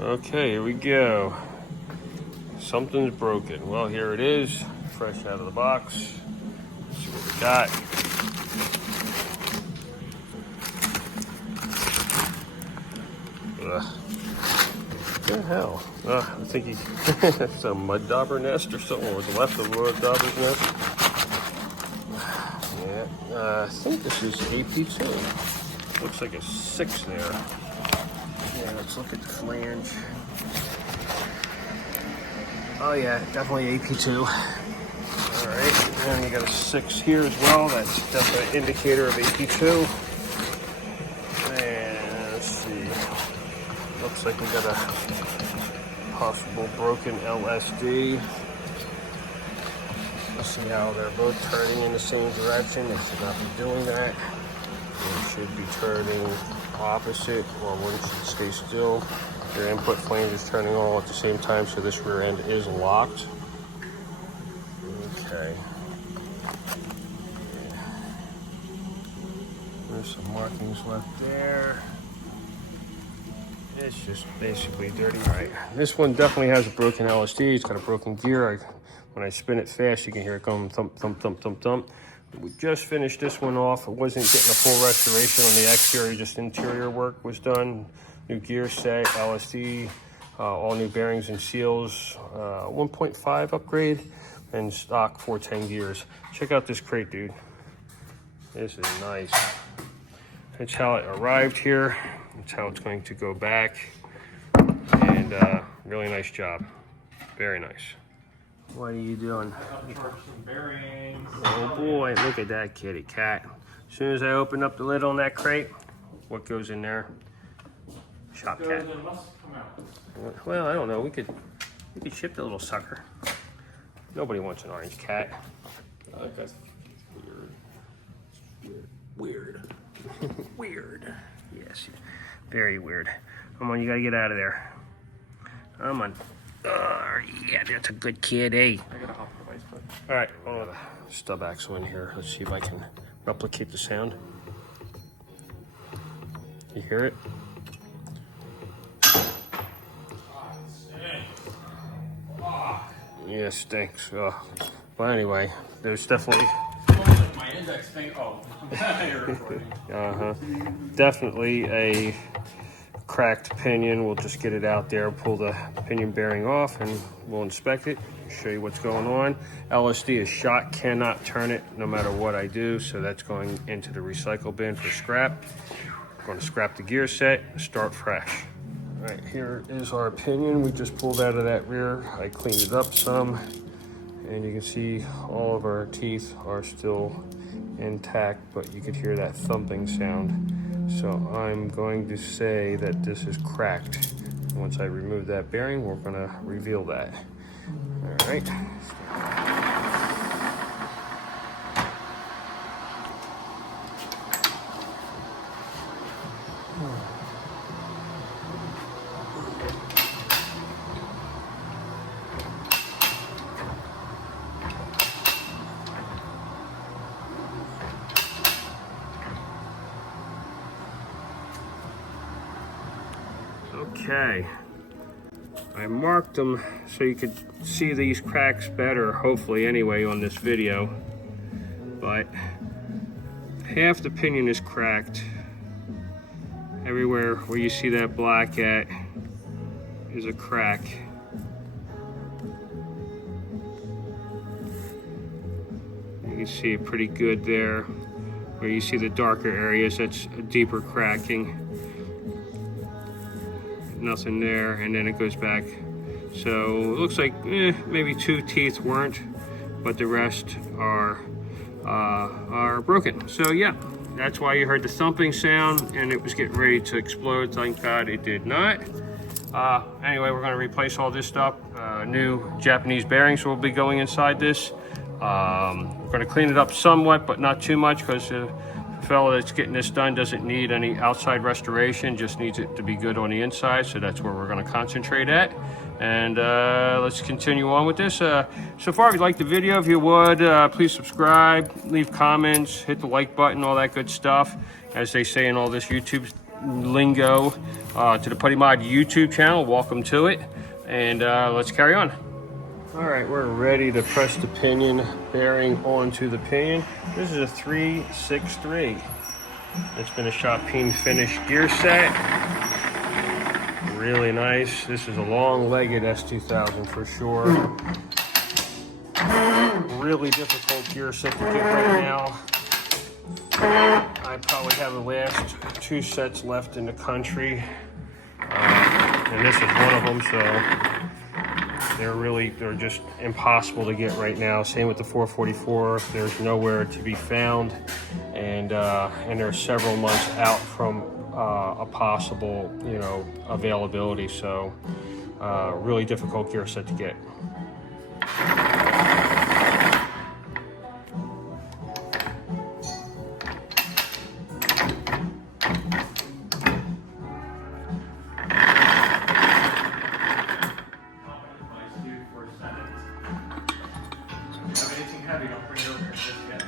Okay, here we go. Something's broken. Well, here it is, fresh out of the box. Let's see what we got. What the hell? I think it's a mud dauber nest or something, or what's left of a mud dauber's nest. Yeah, I think this is AP2. Looks like a 6 there. Yeah, let's look at the flange. Oh yeah, definitely AP2. All right, and you got a 6 here as well. That's definitely an indicator of AP2. And let's see. Looks like we got a possible broken LSD. Let's see how they're both turning in the same direction. They should not be doing that. They should be turning opposite, or one should stay still. Your input flange is turning all at the same time, so this rear end is locked. Okay. There's some markings left there. It's just basically dirty. All right, this one definitely has a broken LSD. It's got a broken gear. When I spin it fast, you can hear it going thump, thump, thump, thump, thump. We just finished this one off. It wasn't getting a full restoration on the exterior, just interior work was done. New gear set, LSD, all new bearings and seals, 1.5 upgrade, and stock 410 gears. Check out this crate, dude. This is nice. That's how it arrived here. That's how it's going to go back. And really nice job. Very nice. What are you doing? Some bearings. Oh boy, look at that kitty cat. As soon as I open up the lid on that crate, what goes in there? Shop cat. Well, I don't know. We could ship the little sucker. Nobody wants an orange cat. I think that's weird. Weird. Yes, very weird. Come on, you gotta get out of there. Come on. Yeah, that's a good kid, eh? I got a hop device, but... All right, one of the stub axle in here. Let's see if I can replicate the sound. You hear it? Yeah, it stinks. But anyway, there's definitely... My index thing. Oh, you're recording. Definitely a cracked pinion. We'll just get it out there, pull the pinion bearing off, and we'll inspect it, show you what's going on. LSD is shot, cannot turn it no matter what I do, so that's going into the recycle bin for scrap. I'm going to scrap the gear set, start fresh. All right, here is our pinion. We just pulled out of that rear. I cleaned it up some, and you can see all of our teeth are still intact, but you could hear that thumping sound. So I'm going to say that this is cracked. Once I remove that bearing, we're going to reveal that. All right. Okay, I marked them so you could see these cracks better, hopefully anyway, on this video. But half the pinion is cracked. Everywhere where you see that black at is a crack. You can see it pretty good there. Where you see the darker areas, that's a deeper cracking. Nothing there, and then it goes back. So it looks like maybe 2 teeth weren't, but the rest are broken. So yeah, that's why you heard the thumping sound, and it was getting ready to explode. Thank God it did not. Anyway, we're going to replace all this stuff. New Japanese bearings will be going inside this. We're going to clean it up somewhat, but not too much, because the fella that's getting this done doesn't need any outside restoration, just needs it to be good on the inside. So that's where we're going to concentrate at. And let's continue on with this. So far, if you liked the video, if you would, please subscribe, leave comments, hit the like button, all that good stuff. As they say in all this YouTube lingo to the PuddyMod YouTube channel. Welcome to it, and let's carry on. All right, we're ready to press the pinion bearing onto the pinion. This is a 363. It's been a shot peen finish gear set. Really nice. This is a long-legged S2000 for sure. Really difficult gear set to get right now. I probably have the last 2 sets left in the country, and this is one of them. So they're just impossible to get right now. Same with the 444. There's nowhere to be found, and they're several months out from a possible, availability. So really difficult gear set to get. Heavy, don't bring it over here just yet.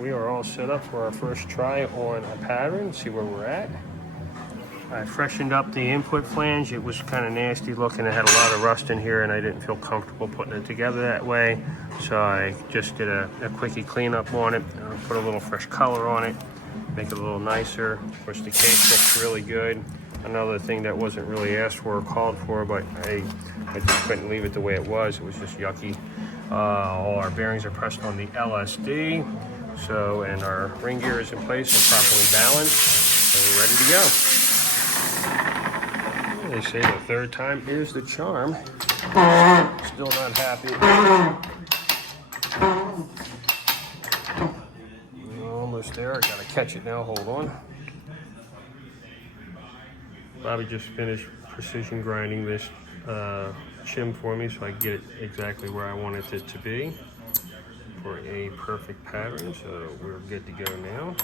We are all set up for our first try on a pattern, see where we're at. I freshened up the input flange. It was kind of nasty looking. It had a lot of rust in here and I didn't feel comfortable putting it together that way. So I just did a quickie cleanup on it, put a little fresh color on it, make it a little nicer. Of course, the case looks really good. Another thing that wasn't really asked for or called for, but I just couldn't leave it the way it was. It was just yucky. All our bearings are pressed on the LSD. So, and our ring gear is in place and properly balanced, so we're ready to go. They say the third time is the charm. Still not happy. Almost there, I gotta catch it now, hold on. Bobby just finished precision grinding this shim for me so I can get it exactly where I wanted it to be for a perfect pattern, so we're good to go now.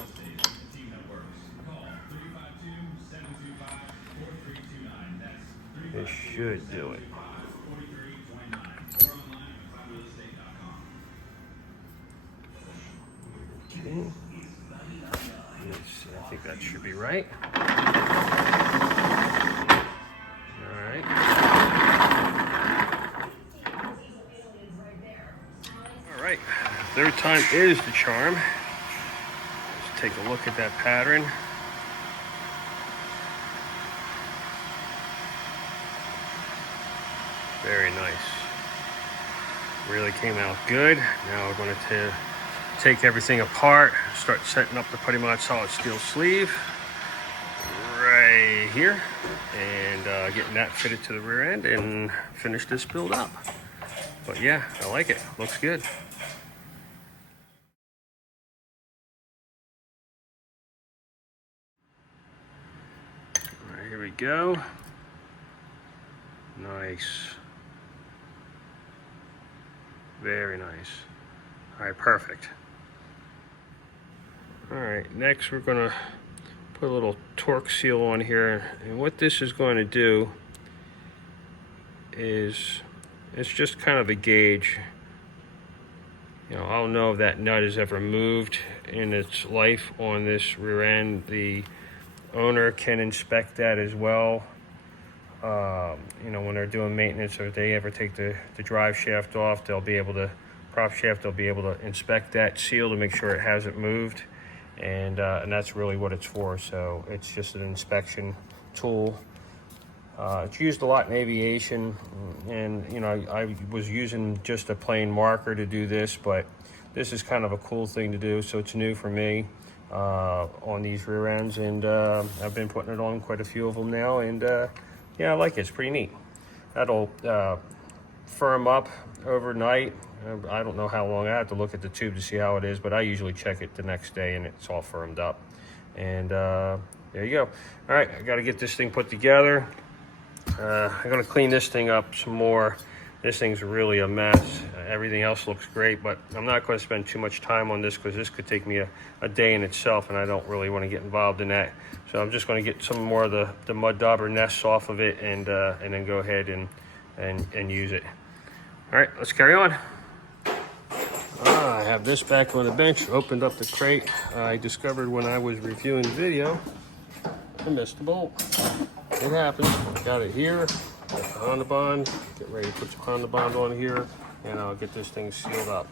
This should do it. Okay. Let's see, I think that should be right. All right. All right, third time is the charm. Let's take a look at that pattern. Very nice. Really came out good. Now we're going to take everything apart, start setting up the PuddyMod solid steel sleeve right here, and getting that fitted to the rear end and finish this build up. But yeah, I like it. Looks good. All right, here we go. Nice. Very nice. All right, perfect. All right, next we're gonna put a little torque seal on here, and what this is going to do is it's just kind of a gauge. You know, I don't know if that nut has ever moved in its life on this rear end. The owner can inspect that as well. You know, when they're doing maintenance, or if they ever take the drive shaft off, they'll be able to, prop shaft, they'll be able to inspect that seal to make sure it hasn't moved. And that's really what it's for. So it's just an inspection tool. It's used a lot in aviation, and you know, I was using just a plain marker to do this, but this is kind of a cool thing to do. So it's new for me on these rear ends, and I've been putting it on quite a few of them now, and yeah, I like it. It's pretty neat. That'll firm up overnight. I don't know how long. I have to look at the tube to see how it is, but I usually check it the next day and it's all firmed up. And there you go. All right, I got to get this thing put together. I'm going to clean this thing up some more. This thing's really a mess. Everything else looks great, but I'm not going to spend too much time on this because this could take me a day in itself, and I don't really want to get involved in that. So I'm just going to get some more of the mud dauber nests off of it, and then go ahead and use it. All right, let's carry on. I have this back on the bench. Opened up the crate. I discovered when I was reviewing the video, I missed the bolt. It happens. Got it here. Got the Honda bond. Get ready to put the Honda bond on here, and I'll get this thing sealed up.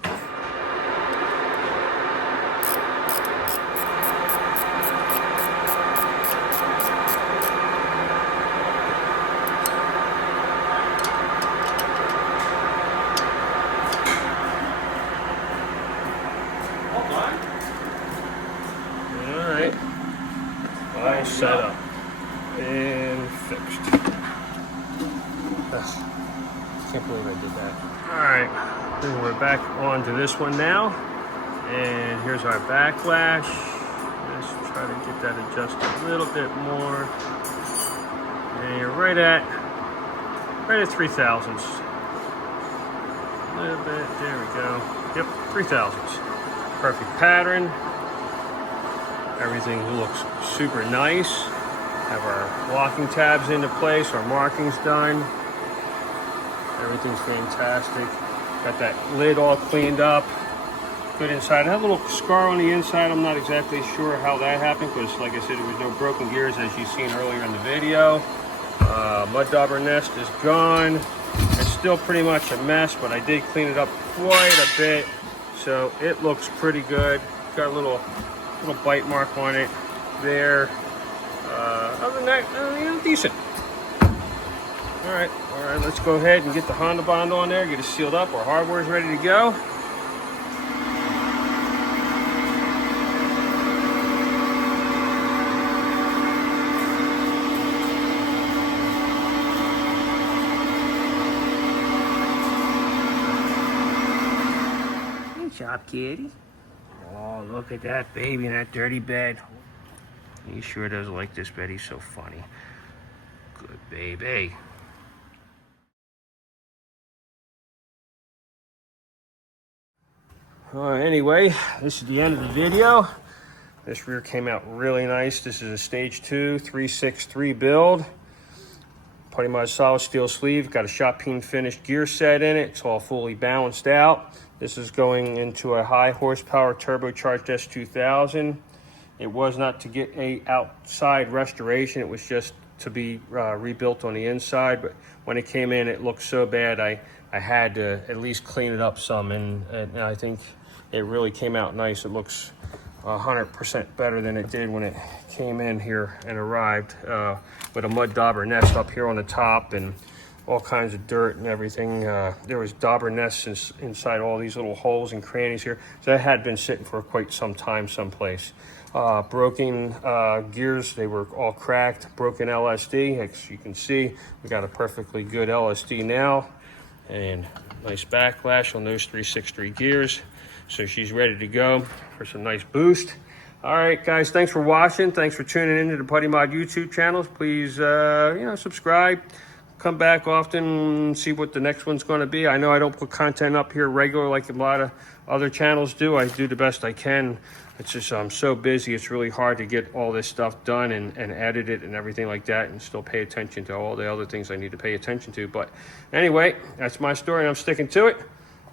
All set up and fixed. Can't believe I did that. All right, then we're back onto this one now, and here's our backlash. Let's try to get that adjusted a little bit more. And you're right at 3/1000. A little bit. There we go. Yep, 3/1000. Perfect pattern. Everything looks super nice. Have our locking tabs into place, our markings done. Everything's fantastic. Got that lid all cleaned up. Good inside. I have a little scar on the inside. I'm not exactly sure how that happened because, like I said, there was no broken gears as you've seen earlier in the video. Mud dauber nest is gone. It's still pretty much a mess, but I did clean it up quite a bit. So it looks pretty good. Got a little bite mark on it there. Other than that, you know, decent. All right, let's go ahead and get the Honda bond on there, get it sealed up. Our hardware's ready to go. Good job, kitty. Oh, look at that baby in that dirty bed. He sure does like this bed. He's so funny. Good baby. Anyway, this is the end of the video. This rear came out really nice. This is a stage 2 363 build. PuddyMod solid steel sleeve. Got a shot peen finished gear set in it. It's all fully balanced out. This is going into a high horsepower turbocharged S2000. It was not to get a outside restoration. It was just to be rebuilt on the inside. But when it came in, it looked so bad, I had to at least clean it up some. And I think it really came out nice. It looks 100% better than it did when it came in here and arrived with a mud dauber nest up here on the top, and all kinds of dirt and everything. There was dauber nests inside all these little holes and crannies here. So that had been sitting for quite some time someplace. Broken gears, they were all cracked. Broken LSD, as you can see, we got a perfectly good LSD now. And nice backlash on those 3/6-3 gears. So she's ready to go for some nice boost. All right, guys, thanks for watching. Thanks for tuning into the PuddyMod YouTube channel. Please, subscribe. Come back often and see what the next one's going to be. I know I don't put content up here regular like a lot of other channels do. I do the best I can. It's just I'm so busy. It's really hard to get all this stuff done and edit it and everything like that and still pay attention to all the other things I need to pay attention to. But anyway, that's my story and I'm sticking to it.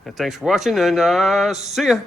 And thanks for watching and see ya.